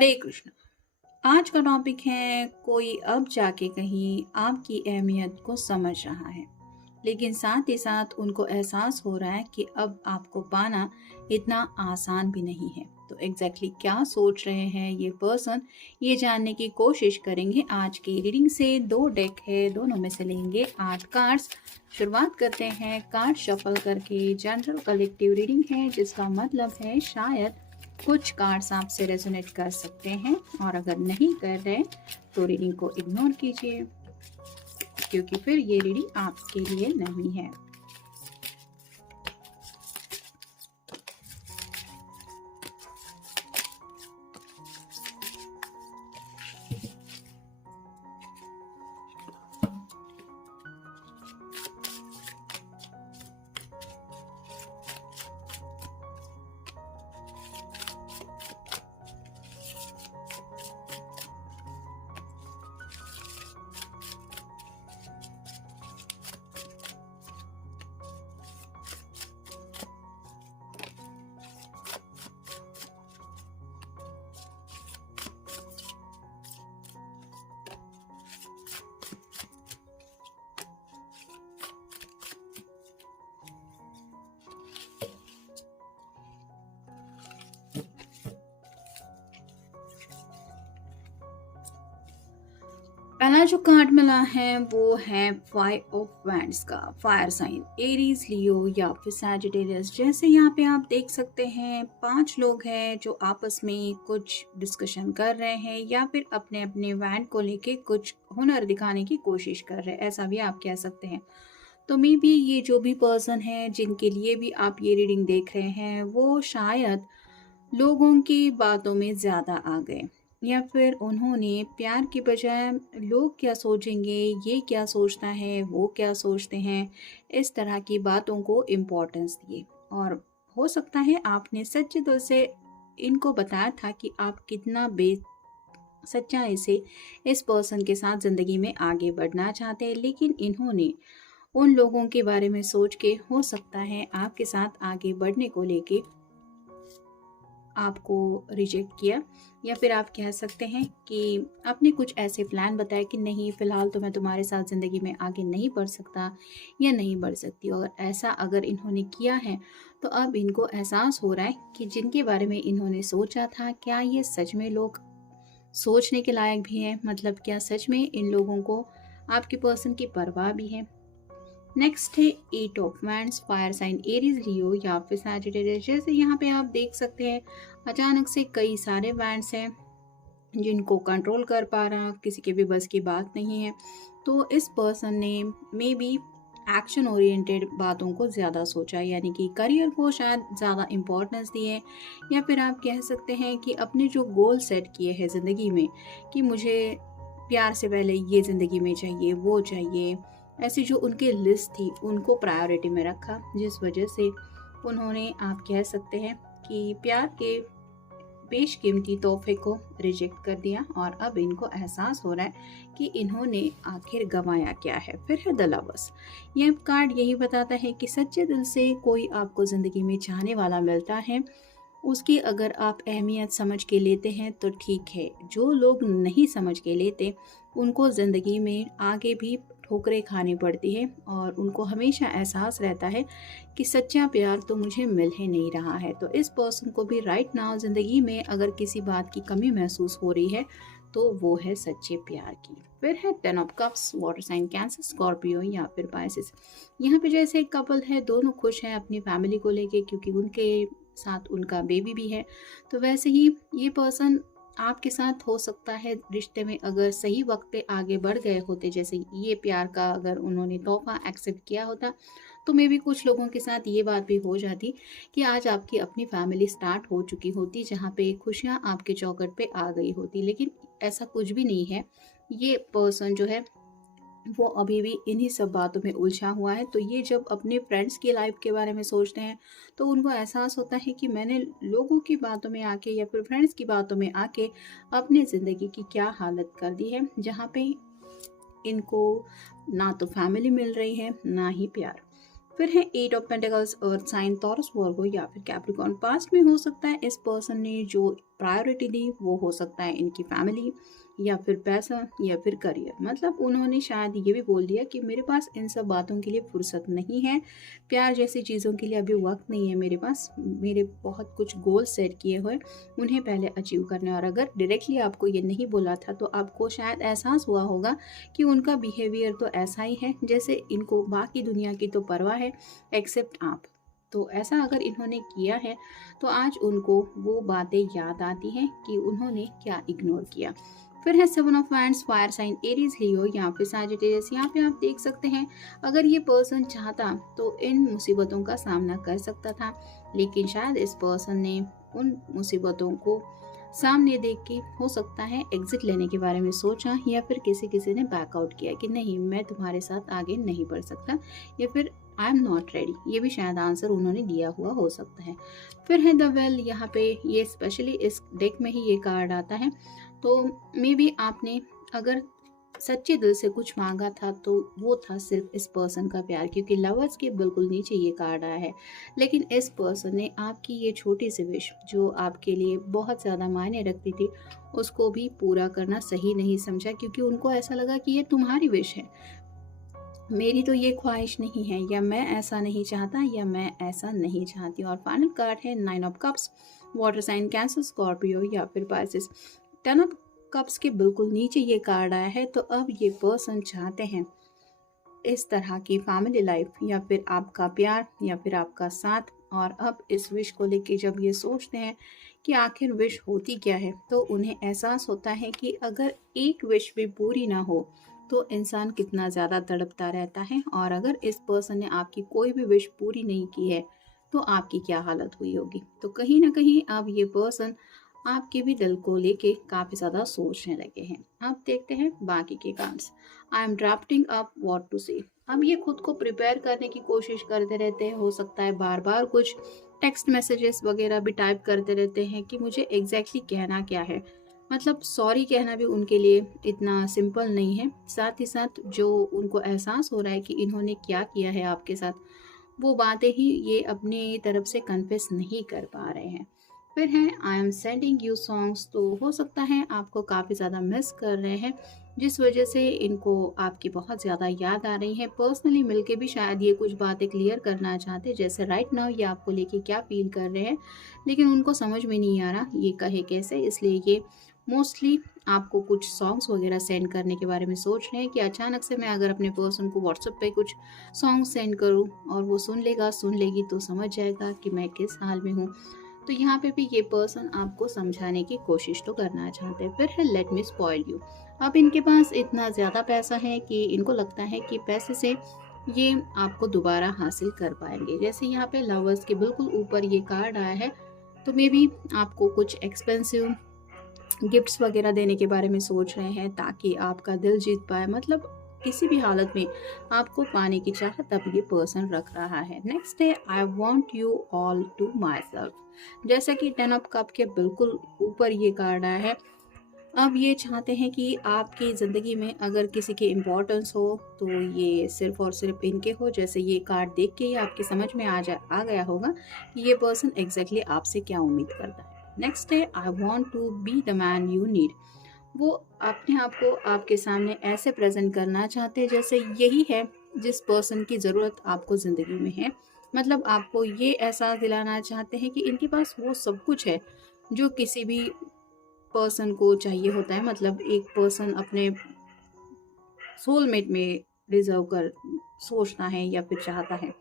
हरे कृष्ण। आज का टॉपिक है कोई अब जाके कहीं आपकी अहमियत को समझ रहा है, लेकिन साथ ही साथ उनको एहसास हो रहा है कि अब आपको पाना इतना आसान भी नहीं है। तो क्या सोच रहे हैं ये पर्सन, ये जानने की कोशिश करेंगे आज की रीडिंग से। दो डेक है, दोनों में से लेंगे 8 कार्ड्स। शुरुआत करते हैं कार्ड शफल करके। जनरल कलेक्टिव रीडिंग है, जिसका मतलब है शायद कुछ कार्ड्स आपसे रेजोनेट कर सकते हैं, और अगर नहीं कर रहे तो रीडिंग को इग्नोर कीजिए, क्योंकि फिर ये रीडिंग आपके लिए नहीं है। पहला जो कार्ड मिला है वो है 5 ऑफ वैंड्स का। फायर साइन एरीज, लियो या फिर सैजिटेरियस। जैसे यहाँ पे आप देख सकते हैं 5 लोग हैं जो आपस में कुछ डिस्कशन कर रहे हैं, या फिर अपने अपने वैंड को लेके कुछ हुनर दिखाने की कोशिश कर रहे हैं, ऐसा भी आप कह सकते हैं। तो मे बी ये जो भी पर्सन है जिनके लिए भी आप ये रीडिंग देख रहे हैं, वो शायद लोगों की बातों में ज़्यादा आ गए, या फिर उन्होंने प्यार की बजाय लोग क्या सोचेंगे, ये क्या सोचता है, वो क्या सोचते हैं, इस तरह की बातों को इम्पोर्टेंस दिए। और हो सकता है आपने सच्चे दिल से इनको बताया था कि आप कितना बे सच्चाई से इस पर्सन के साथ ज़िंदगी में आगे बढ़ना चाहते हैं, लेकिन इन्होंने उन लोगों के बारे में सोच के हो सकता है आपके साथ आगे बढ़ने को लेके आपको रिजेक्ट किया, या फिर आप कह सकते हैं कि आपने कुछ ऐसे प्लान बताए कि नहीं, फ़िलहाल तो मैं तुम्हारे साथ ज़िंदगी में आगे नहीं बढ़ सकता या नहीं बढ़ सकती। और ऐसा अगर इन्होंने किया है तो अब इनको एहसास हो रहा है कि जिनके बारे में इन्होंने सोचा था, क्या ये सच में लोग सोचने के लायक भी हैं? मतलब क्या सच में इन लोगों को आपके पर्सन की परवाह भी है? नेक्स्ट है 8 of wands, fire sign Aries, Leo या फिर सैजिटेरियस। जैसे यहाँ पे आप देख सकते हैं अचानक से कई सारे वैंड्स हैं जिनको कंट्रोल कर पा रहा किसी के भी बस की बात नहीं है। तो इस पर्सन ने मे बी एक्शन ओरिएंटेड बातों को ज़्यादा सोचा, यानी कि करियर को शायद ज़्यादा इम्पोर्टेंस दिए, या फिर आप कह सकते हैं कि अपने जो गोल सेट किए हैं ज़िंदगी में कि मुझे प्यार से पहले ये ज़िंदगी में चाहिए, वो चाहिए, ऐसी जो उनकी लिस्ट थी उनको प्रायोरिटी में रखा, जिस वजह से उन्होंने आप कह सकते हैं कि प्यार के बेशकीमती तोहफे को रिजेक्ट कर दिया। और अब इनको एहसास हो रहा है कि इन्होंने आखिर गंवाया क्या है। फिर है द लवर्स। यह कार्ड यही बताता है कि सच्चे दिल से कोई आपको ज़िंदगी में चाहने वाला मिलता है, उसकी अगर आप अहमियत समझ के लेते हैं तो ठीक है। जो लोग नहीं समझ के लेते उनको ज़िंदगी में आगे भी ठोकरें खानी पड़ती है, और उनको हमेशा एहसास रहता है कि सच्चा प्यार तो मुझे मिल ही नहीं रहा है। तो इस पर्सन को भी राइट नाउ ज़िंदगी में अगर किसी बात की कमी महसूस हो रही है तो वो है सच्चे प्यार की। फिर है 10 of cups, water sign Cancer, Scorpio या फिर पाइसेस। यहाँ पे जैसे एक कपल है, दोनों खुश हैं अपनी फैमिली को लेके, क्योंकि उनके साथ उनका बेबी भी है। तो वैसे ही ये पर्सन आपके साथ हो सकता है रिश्ते में अगर सही वक्त पे आगे बढ़ गए होते, जैसे ये प्यार का अगर उन्होंने तोहफा एक्सेप्ट किया होता, तो मे भी कुछ लोगों के साथ ये बात भी हो जाती कि आज आपकी अपनी फैमिली स्टार्ट हो चुकी होती, जहाँ पे खुशियाँ आपके चौखट पे आ गई होती। लेकिन ऐसा कुछ भी नहीं है। ये पर्सन जो है वो अभी भी इन्हीं सब बातों में उलझा हुआ है। तो ये जब अपने फ्रेंड्स की लाइफ के बारे में सोचते हैं तो उनको एहसास होता है कि मैंने लोगों की बातों में आके या फिर फ्रेंड्स की बातों में आके अपनी ज़िंदगी की क्या हालत कर दी है, जहाँ पे इनको ना तो फैमिली मिल रही है ना ही प्यार। फिर है 8 of pentacles, earth sign, Taurus, Virgo या फिर कैप्रिकॉर्न। पास्ट में हो सकता है इस पर्सन ने जो प्रायोरिटी दी वो हो सकता है इनकी फैमिली या फिर पैसा या फिर करियर। मतलब उन्होंने शायद ये भी बोल दिया कि मेरे पास इन सब बातों के लिए फुर्सत नहीं है, प्यार जैसी चीज़ों के लिए अभी वक्त नहीं है मेरे पास, मेरे बहुत कुछ गोल सेट किए हुए उन्हें पहले अचीव करना है। और अगर डायरेक्टली आपको ये नहीं बोला था तो आपको शायद एहसास हुआ होगा कि उनका बिहेवियर तो ऐसा ही है जैसे इनको बाकी दुनिया की तो परवाह है एक्सेप्ट आप। तो ऐसा अगर इन्होंने किया है तो आज उनको वो बातें याद आती हैं कि उन्होंने क्या इग्नोर किया। फिर है 7 of wands, fire sign, Aries, Leo या फिर सैजिटेरियस। यहाँ पे आप देख सकते हैं अगर ये पर्सन चाहता तो इन मुसीबतों का सामना कर सकता था, लेकिन शायद इस पर्सन ने उन मुसीबतों को सामने देख के हो सकता है एग्जिट लेने के बारे में सोचा, या फिर किसी ने बैकआउट किया कि नहीं मैं तुम्हारे साथ आगे नहीं बढ़ सकता, या फिर आई एम नॉट रेडी। ये भी शायद आंसर उन्होंने दिया हुआ हो सकता है। फिर है द वेल, यहाँ पे ये स्पेशली इस डेक में ही ये कार्ड आता है। तो मे बी आपने अगर सच्चे दिल से कुछ मांगा था तो वो था सिर्फ इस पर्सन का प्यार, क्योंकि लवर्स के बिल्कुल नीचे ये कार्ड आया है। लेकिन इस पर्सन ने आपकी ये छोटी सी विश जो आपके लिए बहुत ज़्यादा मायने रखती थी उसको भी पूरा करना सही नहीं समझा, क्योंकि उनको ऐसा लगा कि ये तुम्हारी विश है, मेरी तो ये ख्वाहिश नहीं है, या मैं ऐसा नहीं चाहता या मैं ऐसा नहीं चाहती। और फाइनल कार्ड है 9 of cups, water sign, Cancer, Scorpio या फिर पाइसेस। 10 ऑफ कप्स के बिल्कुल नीचे ये कार्ड आया है। तो अब ये पर्सन चाहते हैं इस तरह की फैमिली लाइफ, या फिर आपका प्यार या फिर आपका साथ। और अब इस विश को लेके जब ये सोचते हैं कि आखिर विश होती क्या है, तो उन्हें एहसास होता है कि अगर एक विश भी पूरी ना हो तो इंसान कितना ज़्यादा तड़पता रहता है। और अगर इस पर्सन ने आपकी कोई भी विश पूरी नहीं की है तो आपकी क्या हालत हुई होगी। तो कहीं ना कहीं अब ये पर्सन आपके भी दिल को लेके काफ़ी ज़्यादा सोचने लगे हैं। अब देखते हैं बाकी के cards. I am drafting up what to say. अब ये खुद को प्रिपेयर करने की कोशिश करते रहते हैं, हो सकता है बार बार कुछ टेक्स्ट मैसेजेस वगैरह भी टाइप करते रहते हैं कि मुझे एग्जैक्टली कहना क्या है। मतलब सॉरी कहना भी उनके लिए इतना सिंपल नहीं है। साथ ही साथ जो उनको एहसास हो रहा है कि इन्होंने क्या किया है आपके साथ, वो बातें ही ये अपनी तरफ से कन्फेस नहीं कर पा रहे हैं। फिर है I am sending you songs. तो हो सकता है आपको काफ़ी ज़्यादा मिस कर रहे हैं, जिस वजह से इनको आपकी बहुत ज़्यादा याद आ रही है। पर्सनली मिलके भी शायद ये कुछ बातें क्लियर करना चाहते, जैसे राइट नाउ ये आपको लेके क्या फील कर रहे हैं, लेकिन उनको समझ में नहीं आ रहा ये कहे कैसे। इसलिए ये मोस्टली आपको कुछ सॉन्ग्स वगैरह सेंड करने के बारे में सोच रहे हैं कि अचानक से मैं अगर अपने पर्सन को व्हाट्सएप पे कुछ सॉन्ग सेंड करूं और वो सुन लेगी तो समझ जाएगा कि मैं किस हाल में हूँ। तो यहाँ पे भी ये पर्सन आपको समझाने की कोशिश तो करना चाहते हैं। फिर है लेट मी स्पॉइल यू। अब इनके पास इतना ज़्यादा पैसा है कि इनको लगता है कि पैसे से ये आपको दोबारा हासिल कर पाएंगे। जैसे यहाँ पे लवर्स के बिल्कुल ऊपर ये कार्ड आया है, तो मे बी आपको कुछ एक्सपेंसिव गिफ्ट्स वगैरह देने के बारे में सोच रहे हैं ताकि आपका दिल जीत पाए। मतलब किसी भी हालत में आपको पाने की चाहत अब ये पर्सन रख रहा है। नेक्स्ट है I want you all to myself. जैसा कि 10 ऑफ कप के बिल्कुल ऊपर ये कार्ड आया है, अब ये चाहते हैं कि आपकी ज़िंदगी में अगर किसी की इम्पोर्टेंस हो तो ये सिर्फ और सिर्फ इनके हो। जैसे ये कार्ड देख के ही आपकी समझ में आ गया होगा कि ये पर्सन एग्जैक्टली आपसे क्या उम्मीद करता है। नेक्स्ट है I want to be the man you need. वो अपने आप को आपके सामने ऐसे प्रेजेंट करना चाहते हैं जैसे यही है जिस पर्सन की ज़रूरत आपको ज़िंदगी में है। मतलब आपको ये एहसास दिलाना चाहते हैं कि इनके पास वो सब कुछ है जो किसी भी पर्सन को चाहिए होता है। मतलब एक पर्सन अपने सोलमेट में डिजर्व कर सोचता है या फिर चाहता है,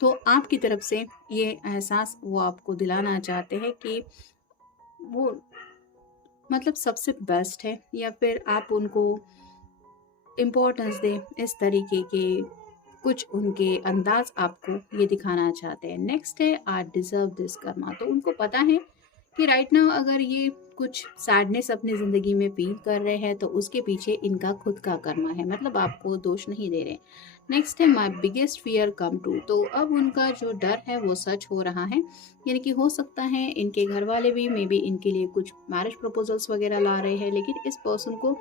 तो आपकी तरफ से ये एहसास वो आपको दिलाना चाहते हैं कि वो मतलब सबसे बेस्ट है, या फिर आप उनको इम्पोर्टेंस दें, इस तरीके के कुछ उनके अंदाज आपको ये दिखाना चाहते हैं। नेक्स्ट है आई डिजर्व दिस कर्मा। तो उनको पता है कि राइट नाउ अगर ये कुछ सैडनेस अपनी ज़िंदगी में फील कर रहे हैं तो उसके पीछे इनका खुद का कर्मा है, मतलब आपको दोष नहीं दे रहे। नेक्स्ट है my biggest fear come true. तो अब उनका जो डर है वो सच हो रहा है, यानी कि हो सकता है इनके घर वाले भी मे बी इनके लिए कुछ मैरिज प्रपोजल्स वगैरह ला रहे हैं, लेकिन इस पर्सन को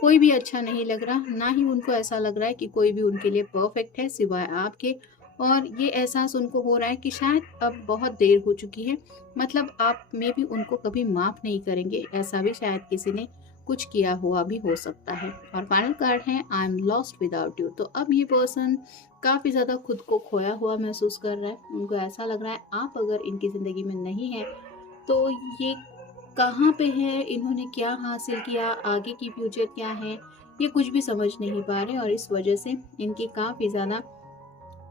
कोई भी अच्छा नहीं लग रहा, ना ही उनको ऐसा लग रहा है कि कोई भी उनके लिए परफेक्ट है सिवाय आपके। और ये एहसास उनको हो रहा है कि शायद अब बहुत देर हो चुकी है, मतलब आप में भी उनको कभी माफ़ नहीं करेंगे, ऐसा भी शायद किसी ने कुछ किया हुआ भी हो सकता है। और फाइनल कार्ड है I am lost without you. तो अब ये पर्सन काफ़ी ज़्यादा खुद को खोया हुआ महसूस कर रहा है। उनको ऐसा लग रहा है आप अगर इनकी ज़िंदगी में नहीं हैं तो ये कहाँ पे है, इन्होंने क्या हासिल किया, आगे की फ्यूचर क्या है, ये कुछ भी समझ नहीं पा रहे और इस वजह से इनकी काफ़ी ज़्यादा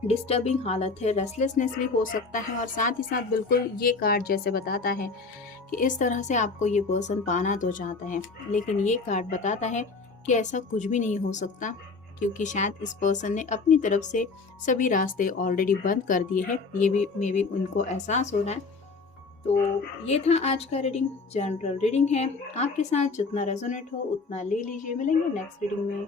डिस्टर्बिंग हालत है, रेस्टलेसनेस भी हो सकता है। और साथ ही साथ बिल्कुल ये कार्ड जैसे बताता है कि इस तरह से आपको ये पर्सन पाना तो चाहता है, लेकिन ये कार्ड बताता है कि ऐसा कुछ भी नहीं हो सकता, क्योंकि शायद इस पर्सन ने अपनी तरफ से सभी रास्ते ऑलरेडी बंद कर दिए हैं। ये भी मे बी उनको एहसास हो रहा है। तो ये था आज का रीडिंग, जनरल रीडिंग है। आपके साथ जितना रेजोनेट हो उतना ले लीजिए। मिलेंगे नेक्स्ट रीडिंग में।